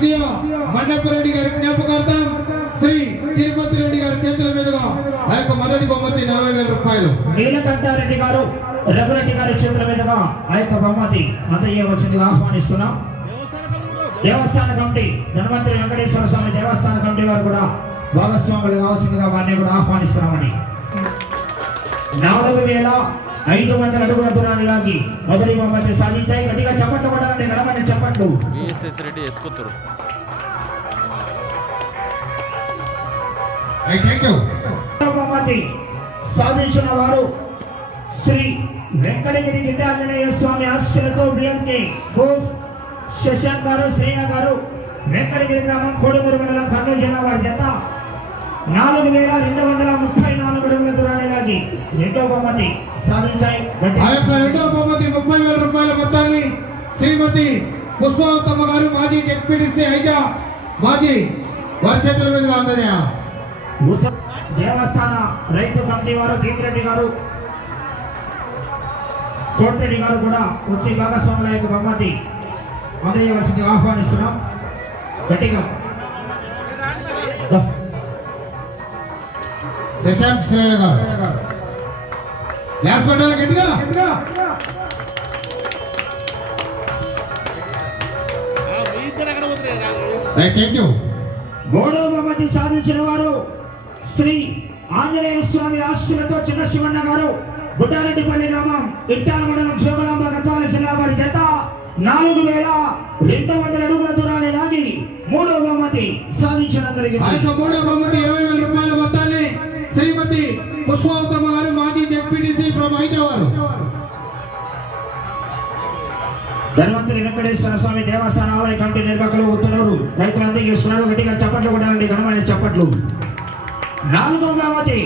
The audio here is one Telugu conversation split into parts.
స్వర్గీయ మండపరెడ్డి గారి జ్ఞాపకార్థం శ్రీ తిరుపతి రెడ్డి గారి చేతుల మీదుగా ఆ యొక్క మొదటి బహుమతి 40,000 రూపాయలు. నీలకంఠారెడ్డి గారు రఘురెడ్డి గారి చేతుల మీదుగా ఆ యొక్క బహుమతి అందజేయవలసిందిగా ఆహ్వానిస్తున్నాం. దేవస్థాన కమిటీ ధనవంతరి వెంకటేశ్వర స్వామి దేవస్థాన కమిటీ వారు కూడా భాగస్వాములు కావాల్సిందిగా వారిని కూడా ఆహ్వానిస్తున్నామని. 4,500 అడుగుల దూరాన్ని లాగి మొదటి బహుమతి సాధించాయి. గట్టిగా చప్పట్లు కొట్టాలండి, నడమని చప్పట్లు. బహుమతి సాధించిన వారు శ్రీ వెంకటగిరి గిడ్డాంజనేయ స్వామి ఆశీస్సులతో బిఎల్కే బోస్ శశాంక్ గారు, శ్రేయ గారు, వెంకటగిరి గ్రామం కోడుమూరు మండలం కర్నూలు జిల్లా వారి జత 4,234 అడుగుల దూరాన్ని లాగి రెండో బహుమతి సాధించాయి. ఆ యొక్క రెండో బహుమతి 30,000 రూపాయల మొత్తాన్ని శ్రీమతి పుష్పవతమ్మ గారు మాజీ జెడ్పీటీసీ హైజా మాజీ వారి చేతుల మీదుగా అందజేయాలి. దేవస్థాన రైతు కమిటీ వారు భీమిరెడ్డి గారు, కోటిరెడ్డి గారు కూడా వచ్చి భాగస్వాముల యొక్క బహుమతి అందజేయవలసిందిగా ఆహ్వానిస్తున్నాం. గట్టిగా శశాంక్ శ్రేయ గారు గ్యాస్ పెట్టాలి గట్టిగా. మూడవ బహుమతి సాధించిన వారు శ్రీ ఆంజనేయ స్వామి ఆశీస్సులతో చిన్న శివన్న గారు, బుడ్డారెడ్డిపల్లి గ్రామం ఇట్టాల మండలం శోభలాంబ గద్వాల జిల్లా వారి జత 4,200 అడుగుల దూరాన్ని లాగి మూడవ బహుమతి సాధించడం జరిగింది. మూడవ బహుమతి 20,000 రూపాయల మొత్తాన్ని శ్రీమతి పుష్పవతమ్మ గారు మాజీ జెడ్పీటీసీ ఫ్రమ్ హైదరాబాద్. ధన్వంతరి వెంకటేశ్వర స్వామి దేవస్థాన ఆలయ కమిటీ నిర్వాహకులు ఉత్తర్వులు రైతులందరికీ ఇస్తున్నారు. గట్టిగా చప్పట్లు కొట్టాలండి, ఘనమైన చప్పట్లు. 4వ బహుమతి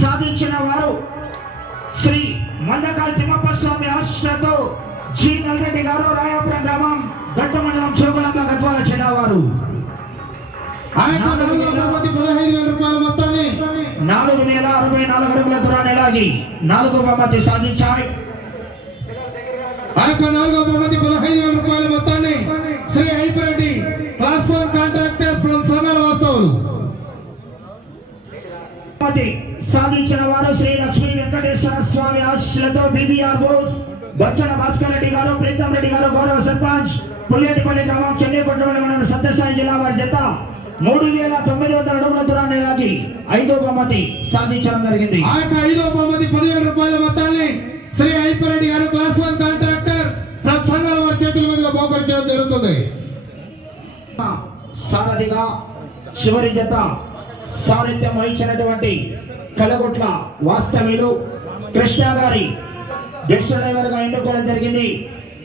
సాధించిన వారు శ్రీ మందకాల్ తిమ్మప్ప స్వామి ఆశీస్సులతో జి నల్రెడ్డి గారు, రాయాపురం గ్రామం గట్ట మండలం చోగులాంబ గద్వాల జిల్లా వారు. 4,15,000 రూపాయల మొత్తాన్ని 4,64 అడుగుల దూరాన్ని లాగి 4వ బహుమతి సాధించాయి. ఆ యొక్క 4వ బహుమతి 15,000 రూపాయల మొత్తాన్ని Shri Aipireddy class 1 contractor from సోనాల వాస్తవులు. సాధించిన వారు శ్రీ లక్ష్మీ వెంకటేశ్వర స్వామి ఆశీస్సులతో బీబీఆర్ బోస్ బచ్చన భాస్కర్ రెడ్డి గారు, ప్రీతం రెడ్డి గారు, గౌరవ సర్పంచ్ పుల్లేటిపల్లి గ్రామం చెన్నైపట్నం మండలం సత్యసాయి జిల్లా వారి జత 3,900 అడుగుల దూరాన్ని లాగి 5వ బహుమతి సాధించడం జరిగింది. ఆ యొక్క 5వ బహుమతి 10,000 రూపాయల మొత్తాన్ని శ్రీ ఐపిరెడ్డి గారు క్లాస్ 1 కాంట్రాక్టర్ ఫ్రమ్ సంఘాల వారి చేతుల మీదుగా బహుకరించడం జరుగుతుంది. సారథిగా చివరి జత సారథ్యం వహించినటువంటి కలగొట్ల వాస్తవ్యులు కృష్ణ గారి గెస్ట్ డ్రైవర్ గా ఎన్నుకోవడం జరిగింది.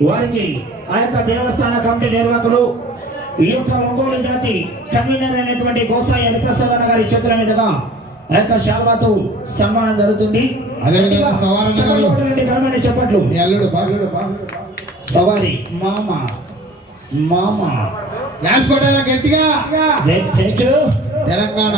వారికి ఆ యొక్క దేవస్థాన కమిటీ నిర్వాహకులు ఈ యొక్క ఒంగోలు జాతి కన్వీనర్ అయినటువంటి గోసాయి హరిప్రసాద్ గారి చేతుల మీదుగా ఆ యొక్క శాల్వాతో సన్మానం జరుగుతుంది. చెప్పట్లు సవారి మామ మామ గట్టిగా తెలంగాణ.